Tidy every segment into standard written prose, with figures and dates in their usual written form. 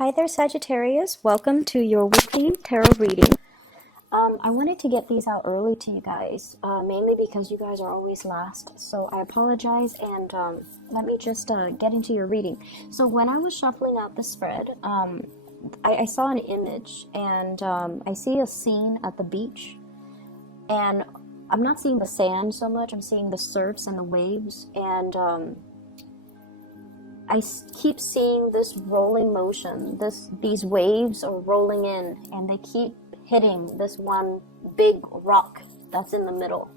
Hi there, Sagittarius. Welcome to your weekly tarot reading. I wanted to get these out early to you guys, mainly because you guys are always last. So I apologize, and let me just get into your reading. So when I was shuffling out the spread, I saw an image, and I see a scene at the beach, and I'm not seeing the sand so much. I'm seeing the surfs and the waves, and keep seeing this rolling motion. These waves are rolling in, and they keep hitting this one big rock that's in the middle.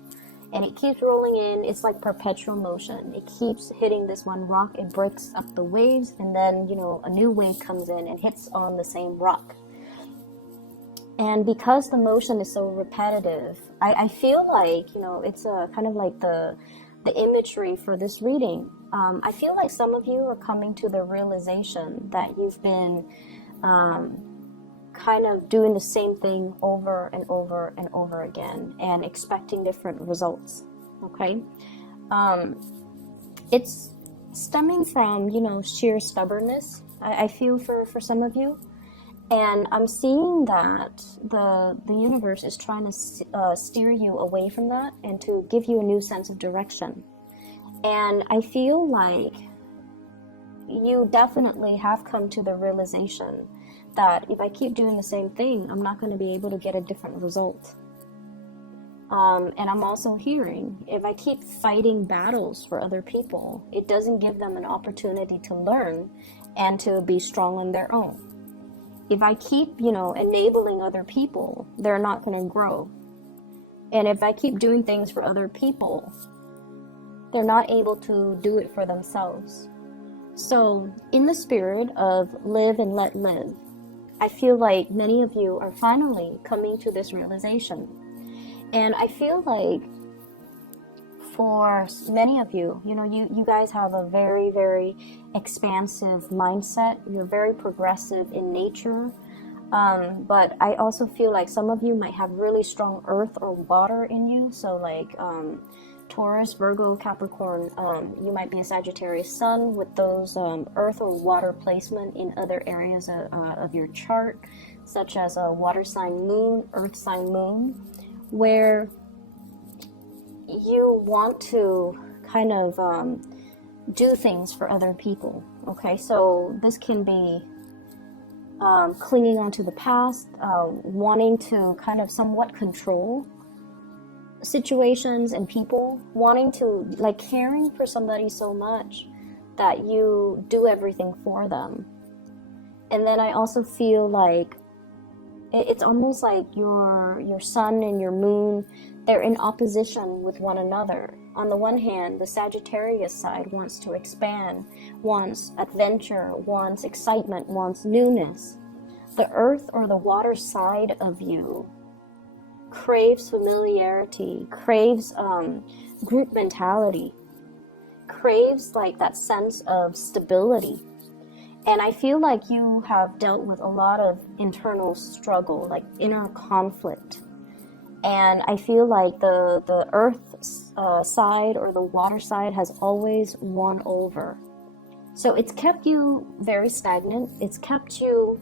And it keeps rolling in. It's like perpetual motion. It keeps hitting this one rock. It breaks up the waves, and then, a new wave comes in and hits on the same rock. And because the motion is so repetitive, I feel like, it's a kind of like the imagery for this reading. I feel like some of you are coming to the realization that you've been kind of doing the same thing over and over and over again and expecting different results. Okay? It's stemming from, sheer stubbornness, I feel for some of you. And I'm seeing that the universe is trying to steer you away from that and to give you a new sense of direction. And I feel like you definitely have come to the realization that if I keep doing the same thing, I'm not going to be able to get a different result. And I'm also hearing, if I keep fighting battles for other people, it doesn't give them an opportunity to learn and to be strong on their own. If I keep, enabling other people, they're not going to grow. And if I keep doing things for other people, they're not able to do it for themselves. So, in the spirit of live and let live, I feel like many of you are finally coming to this realization. And I feel like for many of you, you guys have a very, very expansive mindset. You're very progressive in nature. But I also feel like some of you might have really strong earth or water in you. So like Taurus, Virgo, Capricorn, you might be a Sagittarius sun with those earth or water placement in other areas of your chart, such as a water sign moon, earth sign moon, where you want to kind of do things for other people. Okay, so this can be clinging onto the past, wanting to kind of somewhat control situations and people, wanting to, like, caring for somebody so much that you do everything for them. And then I also feel like it's almost like your sun and your moon, they're in opposition with one another. On the one hand, the Sagittarius side wants to expand, wants adventure, wants excitement, wants newness. The earth or the water side of you craves familiarity, craves group mentality, craves like that sense of stability. And I feel like you have dealt with a lot of internal struggle, like inner conflict. And I feel like the earth side or the water side has always won over. So it's kept you very stagnant. It's kept you,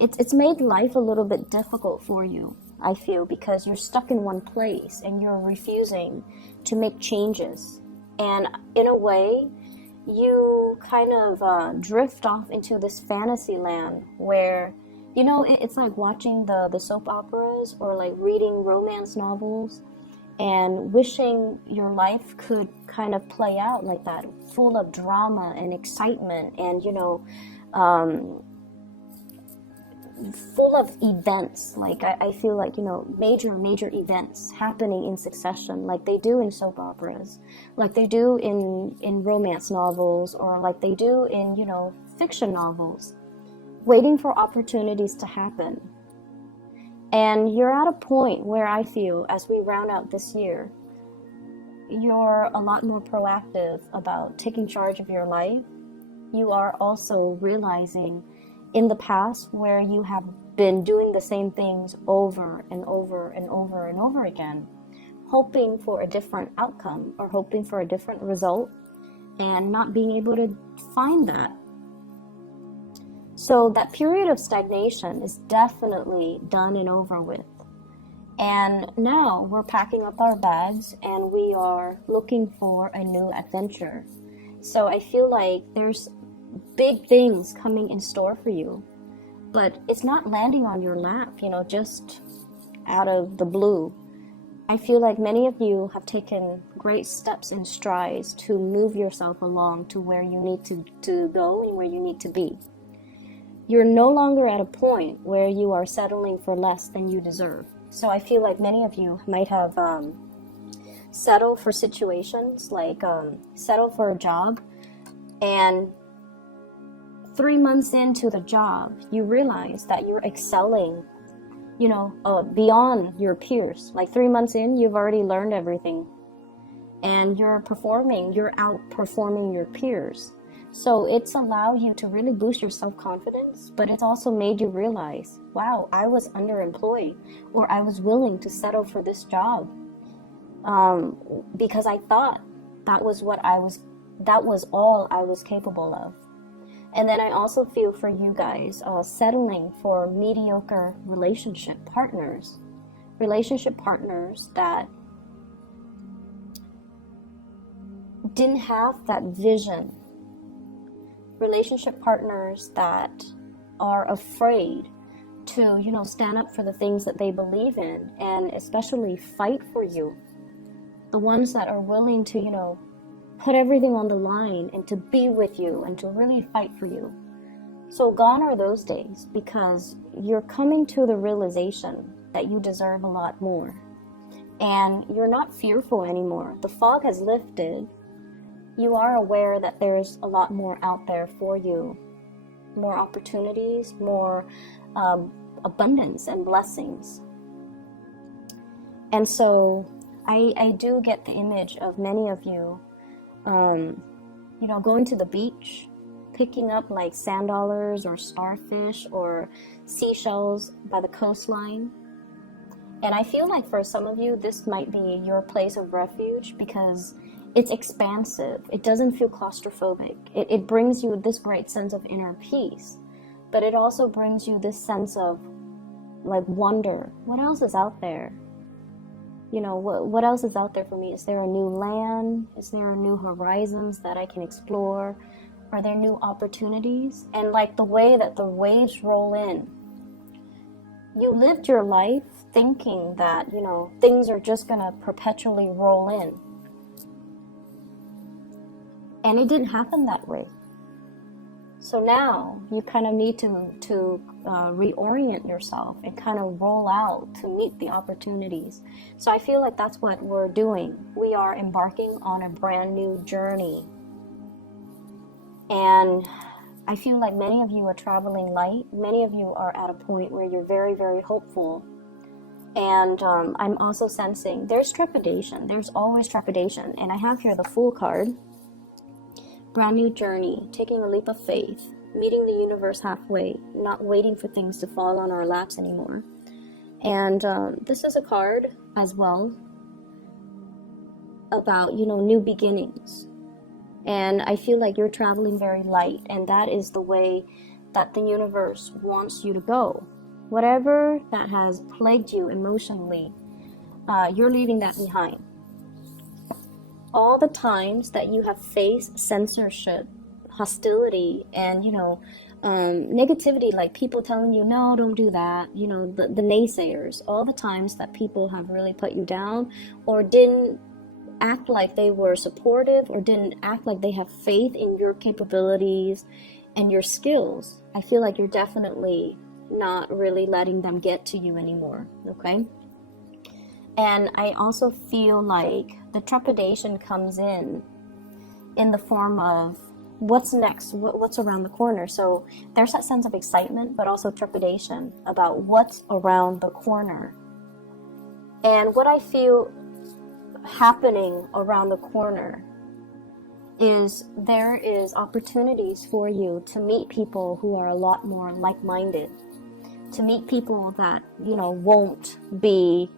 it's made life a little bit difficult for you, I feel, because you're stuck in one place and you're refusing to make changes. And in a way, you kind of drift off into this fantasy land where, it's like watching the soap operas or like reading romance novels and wishing your life could kind of play out like that, full of drama and excitement and, full of events. Like I feel like, major events happening in succession, like they do in soap operas, like they do in romance novels, or like they do in, fiction novels, waiting for opportunities to happen. And you're at a point where I feel, as we round out this year, you're a lot more proactive about taking charge of your life. You are also realizing in the past where you have been doing the same things over and over and over and over again, hoping for a different outcome or hoping for a different result, and not being able to find that. So that period of stagnation is definitely done and over with. And now we're packing up our bags and we are looking for a new adventure. So I feel like there's big things coming in store for you, but it's not landing on your lap, just out of the blue. I feel like many of you have taken great steps and strides to move yourself along to where you need to go and where you need to be. You're no longer at a point where you are settling for less than you deserve. So I feel like many of you might have settled for situations, like settle for a job, and 3 months into the job, you realize that you're excelling, beyond your peers. Like 3 months in, you've already learned everything, and you're outperforming your peers. So it's allowed you to really boost your self-confidence, but it's also made you realize, wow, I was underemployed, or I was willing to settle for this job because I thought that was all I was capable of. And then I also feel for you guys settling for mediocre relationship partners that didn't have that vision, relationship partners that are afraid to, stand up for the things that they believe in and especially fight for you. The ones that are willing to, put everything on the line and to be with you and to really fight for you. So gone are those days, because you're coming to the realization that you deserve a lot more. And you're not fearful anymore. The fog has lifted. You are aware that there's a lot more out there for you. More opportunities, more abundance and blessings. And so I do get the image of many of you going to the beach, picking up like sand dollars or starfish or seashells by the coastline. And I feel like for some of you, this might be your place of refuge because it's expansive. It doesn't feel claustrophobic. It brings you this great sense of inner peace, but it also brings you this sense of like wonder. What else is out there? What else is out there for me? Is there a new land? Is there new horizons that I can explore? Are there new opportunities? And like the way that the waves roll in, you lived your life thinking that, things are just going to perpetually roll in. And it didn't happen that way. So now you kind of need to reorient yourself and kind of roll out to meet the opportunities. So I feel like that's what we're doing. We are embarking on a brand new journey. And I feel like many of you are traveling light. Many of you are at a point where you're very, very hopeful. And I'm also sensing there's trepidation. There's always trepidation. And I have here the Fool card. Brand new journey, taking a leap of faith, meeting the universe halfway, not waiting for things to fall on our laps anymore. And this is a card as well about, new beginnings. And I feel like you're traveling very light, and that is the way that the universe wants you to go. Whatever that has plagued you emotionally, you're leaving that behind. All the times that you have faced censorship, hostility, and negativity, like people telling you, no, don't do that, the naysayers, all the times that people have really put you down or didn't act like they were supportive or didn't act like they have faith in your capabilities and your skills, I feel like you're definitely not really letting them get to you anymore, okay? And I also feel like the trepidation comes in the form of what's next, what's around the corner. So there's that sense of excitement, but also trepidation about what's around the corner. And what I feel happening around the corner is there is opportunities for you to meet people who are a lot more like-minded, to meet people that, won't be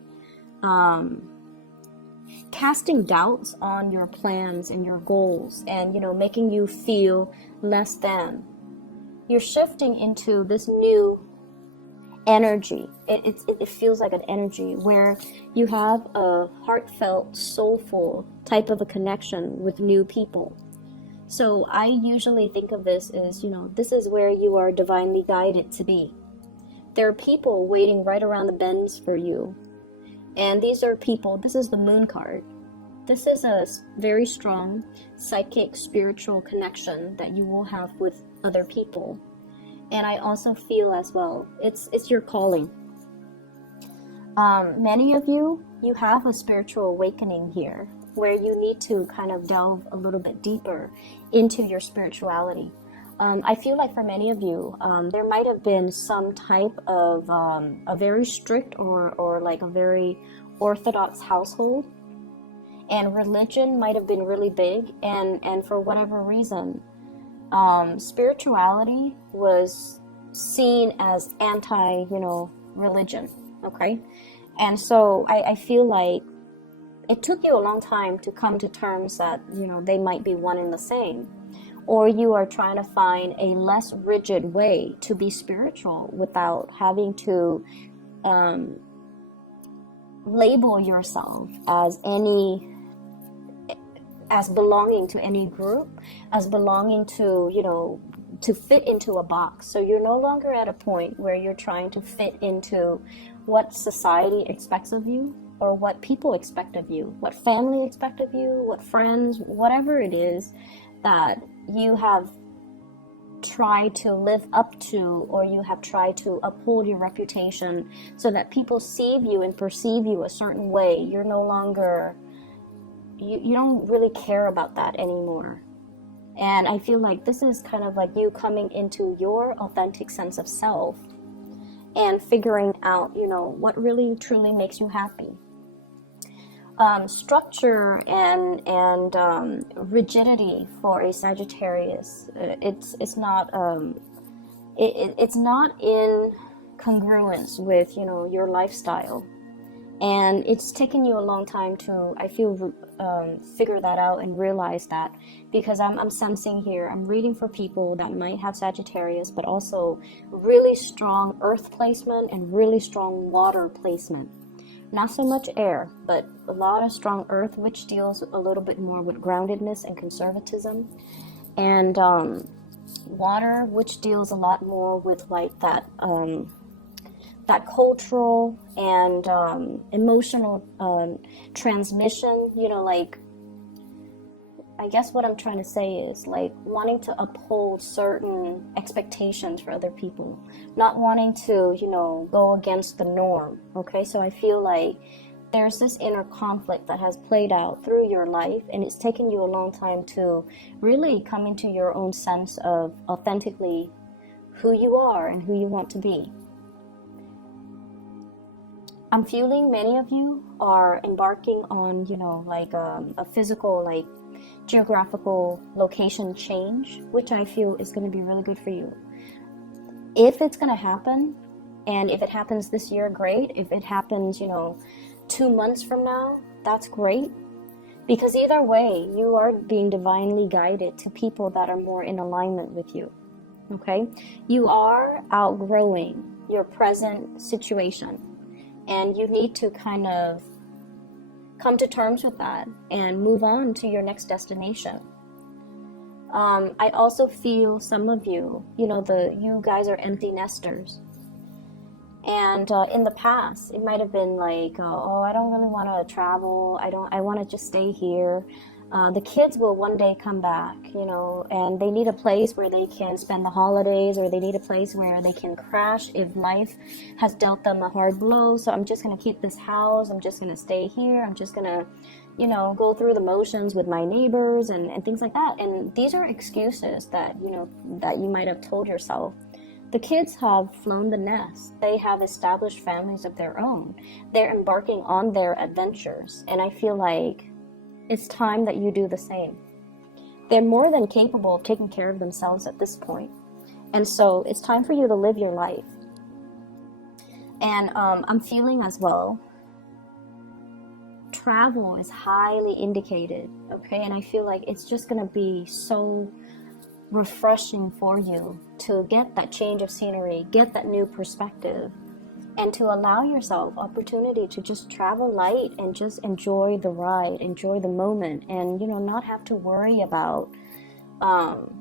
casting doubts on your plans and your goals and, making you feel less than. you're shifting into this new energy. It feels like an energy where you have a heartfelt, soulful type of a connection with new people. So I usually think of this as, this is where you are divinely guided to be. There are people waiting right around the bends for you. And these are people, this is the moon card. This is a very strong psychic, spiritual connection that you will have with other people. And I also feel as well, it's your calling. Many of you have a spiritual awakening here, where you need to kind of delve a little bit deeper into your spirituality. I feel like for many of you, there might have been some type of a very strict or like a very orthodox household, and religion might have been really big, and for whatever reason, spirituality was seen as anti-religion, okay? And so I feel like it took you a long time to come to terms that, they might be one and the same. Or you are trying to find a less rigid way to be spiritual without having to label yourself as belonging to any group, as belonging to, to fit into a box. So you're no longer at a point where you're trying to fit into what society expects of you, or what people expect of you, what family expect of you, what friends, whatever it is that you have tried to live up to, or you have tried to uphold your reputation so that people see you and perceive you a certain way. You're no longer, you don't really care about that anymore. And I feel like this is kind of like you coming into your authentic sense of self and figuring out, what really truly makes you happy. Structure and rigidity for a Sagittarius, it's not in congruence with your lifestyle, and it's taken you a long time to, I feel, figure that out and realize that, because I'm sensing here, I'm reading for people that might have Sagittarius, but also really strong earth placement and really strong water placement. Not so much air, but a lot of strong earth, which deals a little bit more with groundedness and conservatism. And water, which deals a lot more with like that cultural and emotional transmission, like, I guess what I'm trying to say is like wanting to uphold certain expectations for other people, not wanting to, go against the norm. Okay, so I feel like there's this inner conflict that has played out through your life, and it's taken you a long time to really come into your own sense of authentically who you are and who you want to be. I'm feeling many of you are embarking on, like a physical, like geographical location change, which I feel is going to be really good for you. If it's going to happen, and if it happens this year, great. If it happens, 2 months from now, that's great. Because either way, you are being divinely guided to people that are more in alignment with you. Okay? You are outgrowing your present situation, and you need to kind of come to terms with that and move on to your next destination. I also feel some of you, you guys are empty nesters. And in the past, it might have been like, I don't really want to travel. I want to just stay here. The kids will one day come back, and they need a place where they can spend the holidays, or they need a place where they can crash if life has dealt them a hard blow. So I'm just going to keep this house. I'm just going to stay here. I'm just going to, go through the motions with my neighbors and things like that. And these are excuses that, that you might have told yourself. The kids have flown the nest. They have established families of their own. They're embarking on their adventures. And I feel like it's time that you do the same. They're more than capable of taking care of themselves at this point. And so it's time for you to live your life. And I'm feeling as well, travel is highly indicated, okay? And I feel like it's just going to be so refreshing for you to get that change of scenery, get that new perspective, and to allow yourself opportunity to just travel light and just enjoy the ride, enjoy the moment, and not have to worry about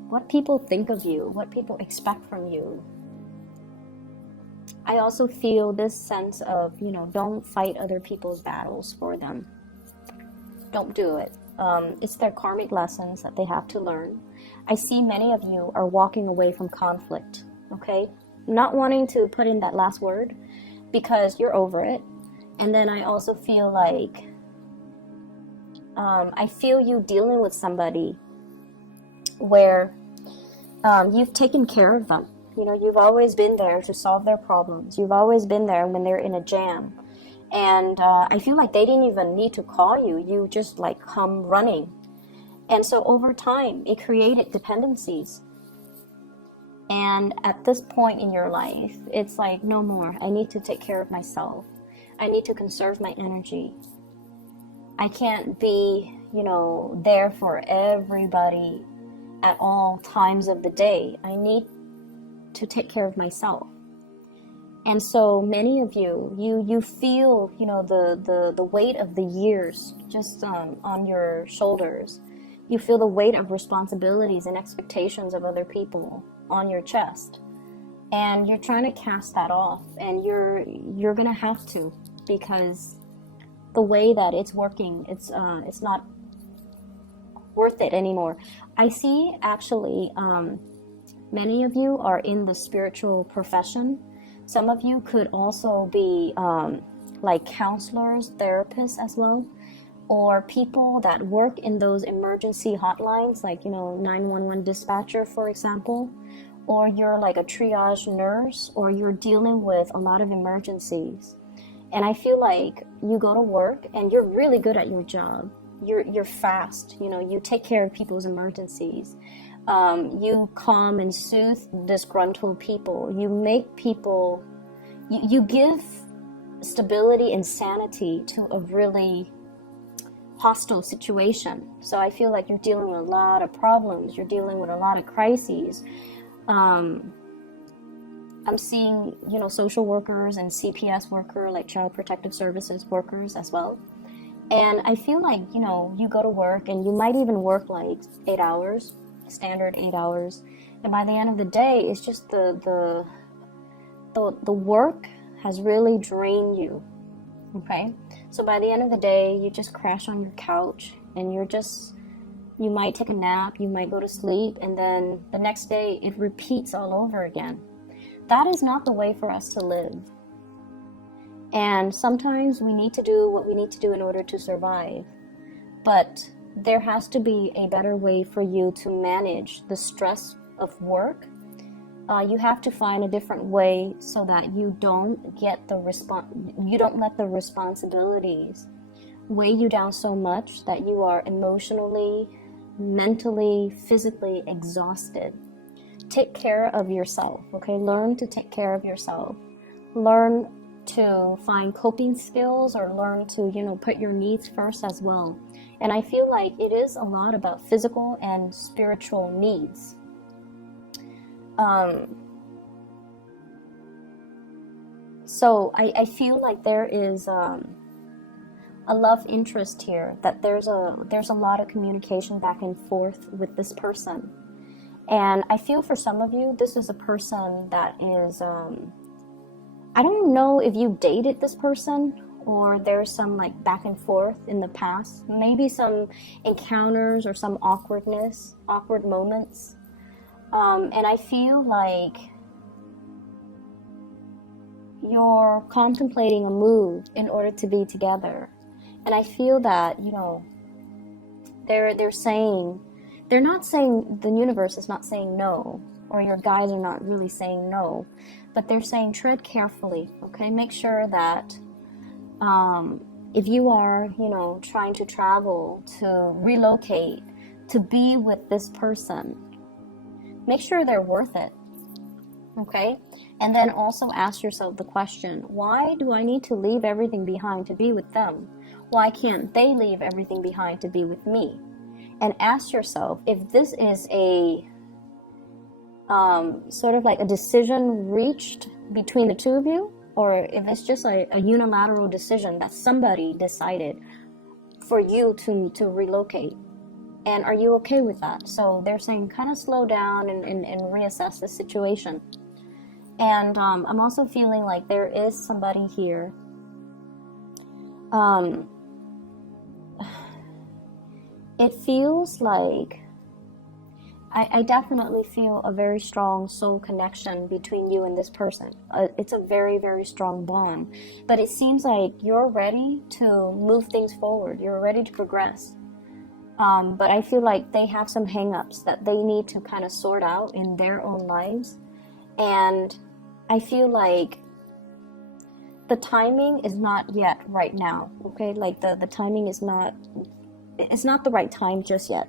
what people think of you, what people expect from you. I also feel this sense of, don't fight other people's battles for them. Don't do it. It's their karmic lessons that they have to learn. I see many of you are walking away from conflict, okay? Not wanting to put in that last word because you're over it. And then I also feel like, I feel you dealing with somebody where you've taken care of them. You've always been there to solve their problems. You've always been there when they're in a jam. And I feel like they didn't even need to call you. You just like come running. And so over time, it created dependencies. And at this point in your life, it's like, no more. I need to take care of myself. I need to conserve my energy. I can't be, there for everybody at all times of the day. I need to take care of myself. And so many of you feel, the weight of the years just on your shoulders. You feel the weight of responsibilities and expectations of other people on your chest. And you're trying to cast that off, and you're going to have to, because the way that it's working, it's not worth it anymore. I see actually many of you are in the spiritual profession. Some of you could also be like counselors, therapists as well, or people that work in those emergency hotlines, like 911 dispatcher, for example, or you're like a triage nurse, or you're dealing with a lot of emergencies. And I feel like you go to work and you're really good at your job. You're fast, you take care of people's emergencies. You calm and soothe disgruntled people. You make people, you give stability and sanity to a really hostile situation. So I feel like you're dealing with a lot of problems. You're dealing with a lot of crises. I'm seeing, social workers and CPS worker, like Child Protective Services workers as well. And I feel like, you go to work and you might even work like 8 hours, standard 8 hours. And by the end of the day, it's just the work has really drained you. Okay. So by the end of the day, you just crash on your couch and you might take a nap, you might go to sleep, and then the next day it repeats all over again. That is not the way for us to live. And sometimes we need to do what we need to do in order to survive. But there has to be a better way for you to manage the stress of work. You have to find a different way so that you don't let the responsibilities weigh you down so much that you are emotionally, mentally, physically exhausted. Take care of yourself, okay? Learn to take care of yourself. Learn to find coping skills, or learn to, put your needs first as well. And I feel like it is a lot about physical and spiritual needs. So I feel like there is a love interest here, that there's a lot of communication back and forth with this person. And I feel for some of you, this is a person that is, I don't know if you dated this person, or there's some like back and forth in the past, maybe some encounters or some awkward moments. And I feel like you're contemplating a move in order to be together. And I feel that, they're not saying, the universe is not saying no, or your guides are not really saying no, but they're saying tread carefully, okay? Make sure that if you are, trying to travel, to relocate, to be with this person, make sure they're worth it, okay? And then also ask yourself the question, why do I need to leave everything behind to be with them? Why can't they leave everything behind to be with me? And ask yourself if this is a sort of like a decision reached between the two of you, or if it's just a unilateral decision that somebody decided for you to relocate. And are you okay with that? So they're saying kind of slow down and reassess the situation. And I'm also feeling like there is somebody here. It feels like I definitely feel a very strong soul connection between you and this person. It's a very, very strong bond. But it seems like you're ready to move things forward. You're ready to progress. But I feel like they have some hang-ups that they need to kind of sort out in their own lives. And I feel like the timing is not yet right now, okay? Like the timing is not, it's not the right time just yet.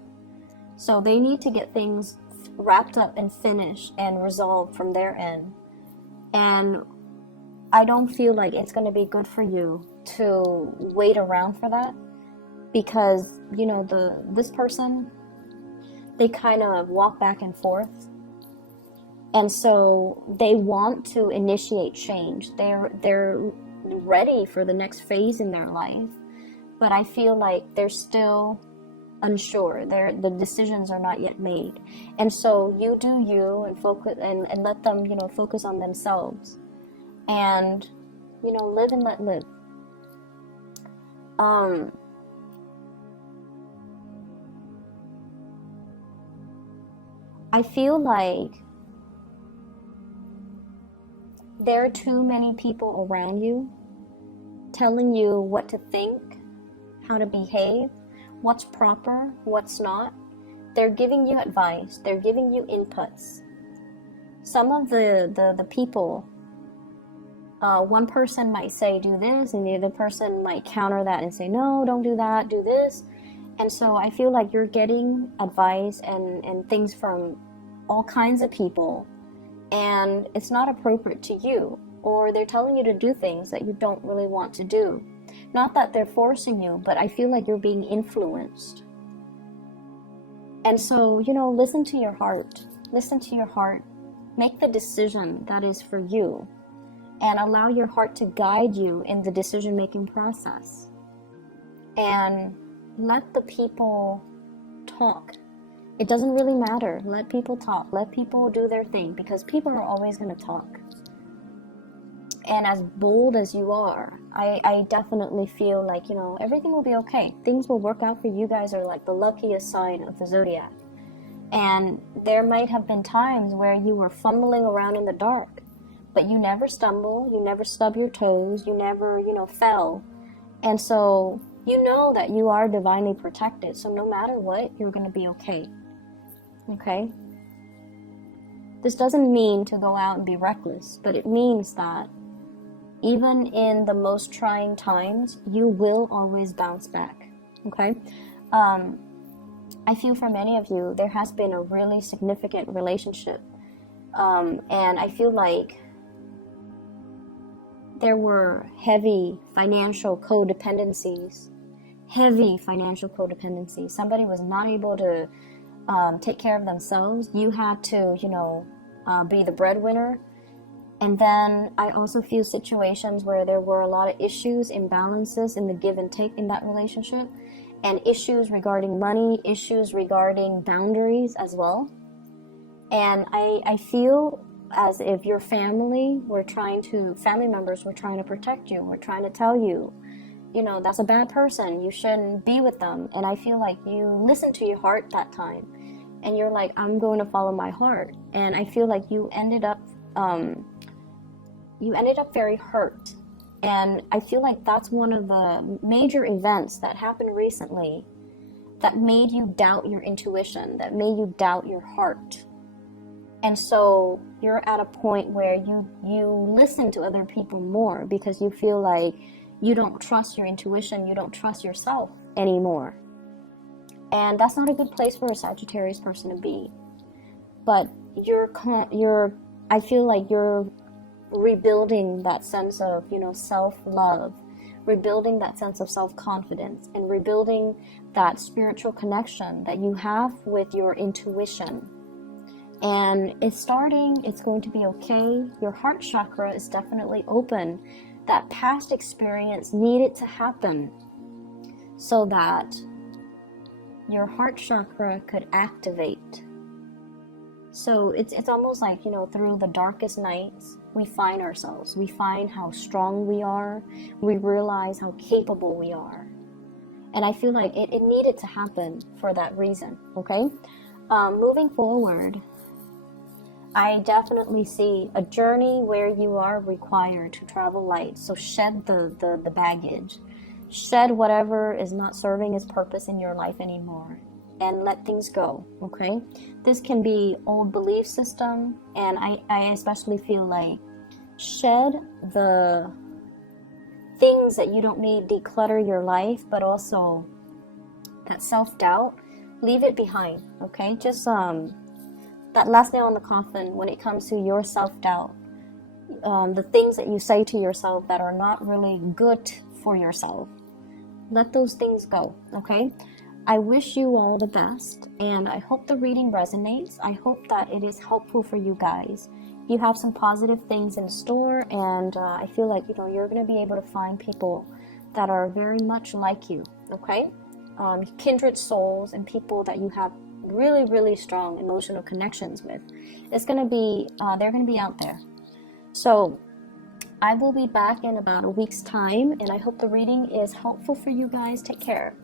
So they need to get things wrapped up and finished and resolved from their end. And I don't feel like it's going to be good for you to wait around for that, because, you know, this person, they kind of walk back and forth. And so they want to initiate change. They're ready for the next phase in their life. But I feel like they're still unsure. The decisions are not yet made. And so you do you and focus and let them, you know, focus on themselves. And, you know, live and let live. I feel like there are too many people around you telling you what to think, how to behave, what's proper, what's not. They're giving you advice. They're giving you inputs. Some of the people, one person might say do this, and the other person might counter that and say, no, don't do that, do this. And so I feel like you're getting advice and things from all kinds of people, and it's not appropriate to you, or they're telling you to do things that you don't really want to do. Not that they're forcing you, but I feel like you're being influenced. And so, you know, listen to your heart. Listen to your heart. Make the decision that is for you, and allow your heart to guide you in the decision-making process. And let the people talk. It doesn't really matter. Let people talk. Let people do their thing, because people are always going to talk. And as bold as you are, I definitely feel like, you know, everything will be okay. Things will work out for you. You guys are like the luckiest sign of the zodiac. And there might have been times where you were fumbling around in the dark, but you never stumble, you never stub your toes, you never, you know, fell. And so you know that you are divinely protected. So no matter what, you're going to be okay. Okay? This doesn't mean to go out and be reckless, but it means that even in the most trying times, you will always bounce back. Okay? I feel for many of you, there has been a really significant relationship. And I feel like there were heavy financial codependencies. Somebody was not able to take care of themselves. You had to, you know, be the breadwinner. And then I also feel situations where there were a lot of issues, imbalances in the give and take in that relationship, and issues regarding money, issues regarding boundaries as well. And I feel as if your family members were trying to protect you, were trying to tell you, you know, that's a bad person, you shouldn't be with them. And I feel like you listened to your heart that time, and you're like, I'm going to follow my heart. And I feel like you ended up very hurt. And I feel like that's one of the major events that happened recently that made you doubt your intuition, that made you doubt your heart. And so you're at a point where you listen to other people more because you feel like you don't trust your intuition, you don't trust yourself anymore. And that's not a good place for a Sagittarius person to be. But I feel like you're rebuilding that sense of, you know, self-love, rebuilding that sense of self-confidence, and rebuilding that spiritual connection that you have with your intuition. And it's starting, it's going to be okay. Your heart chakra is definitely open. That past experience needed to happen so that your heart chakra could activate. So it's almost like, you know, through the darkest nights, we find ourselves. We find how strong we are. We realize how capable we are. And I feel like it needed to happen for that reason, okay? Moving forward, I definitely see a journey where you are required to travel light. So shed the baggage. Shed whatever is not serving its purpose in your life anymore. And let things go, okay? This can be old belief system. And I especially feel like shed the things that you don't need, declutter your life, but also that self-doubt, leave it behind, okay? Just that last nail in the coffin when it comes to your self-doubt, the things that you say to yourself that are not really good for yourself, let those things go, okay? I wish you all the best, and I hope the reading resonates. I hope that it is helpful for you guys. You have some positive things in store, and I feel like, you know, you're going to be able to find people that are very much like you, okay? Kindred souls and people that you have really, really strong emotional connections with. It's going to be, they're going to be out there. So I will be back in about a week's time, and I hope the reading is helpful for you guys. Take care.